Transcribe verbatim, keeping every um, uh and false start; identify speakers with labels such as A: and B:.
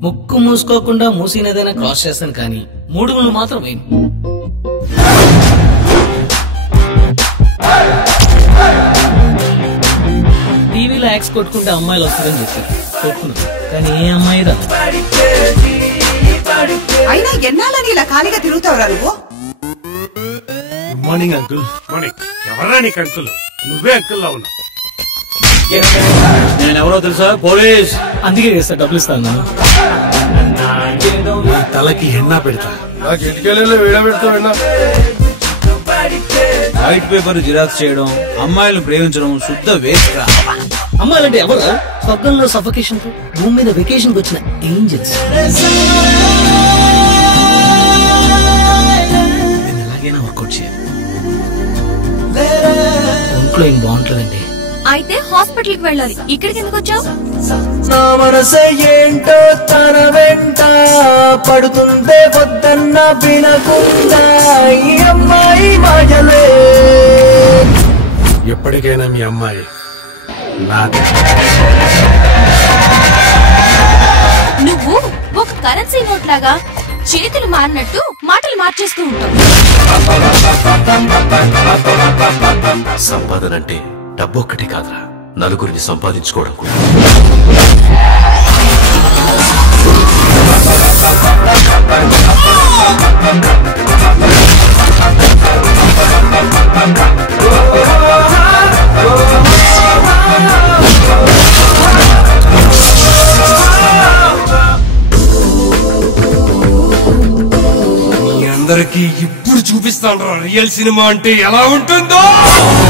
A: ముక్కు మూసుకోకుండా మూసినదైనా క్రాస్ చేస్తాను కానీ మూడు ముళ్ళు మాత్రం వేయను. టీవీలో యాక్స్ కొట్టుకుంటే అమ్మాయిలు వస్తుందని చెప్పారు, కొట్టుకున్నాను కానీ ఏ అమ్మాయి రా.
B: అయినా ఎన్నాళ్ళని ఇలా ఖాళీగా తిరుగుతావురా నువ్వు?
C: Morning uncle. మార్నింగ్. ఎవరా నీకు అంకుల్? నువ్వే అంకుల్ లా ఉన్నావు.
D: నేను ఎవరో తెలుసా? పోలీస్.
A: అందుకే చేస్తా, డబ్బులు ఇస్తాను.
C: తలకి ఎన్నా పెడతా.
D: వైట్ పేపర్ జిరాక్స్ చేయడం, అమ్మాయిలు ప్రేమించడం శుద్ధ వేస్ట్.
A: అమ్మాయిలంటే ఎవరు? స్వర్గంలో సఫకేషన్ తో భూమి మీద వెకేషన్ కి వచ్చిన ఏంజల్స్. నేను ఎలాగైనా వర్కౌట్ చేయాలి. ఒంట్లో ఏం బాగుంటుందండి.
E: అయితే హాస్పిటల్ కి వెళ్ళాలి. ఇక్కడికి ఎందుకు వచ్చావు?
F: నా మనసే ఏంటో తన వెంట పడుతుందే వద్దన్న వినకుండా ఈ అమ్మాయి మాయలే.
C: ఎప్పటికైనా మీ అమ్మాయి నాదే.
E: నువ్వు ఒక కరెన్సీ నోట్ లాగా చేతులు మారినట్టు మాటలు మార్చేస్తూ ఉంటావు.
G: సంపాదన అంటే డబ్బు ఒక్కటే కాదురా, నలుగురిని సంపాదించుకోవడం కూడా.
C: మీ అందరికీ ఇప్పుడు చూపిస్తాను రియల్ సినిమా అంటే ఎలా ఉంటుందో.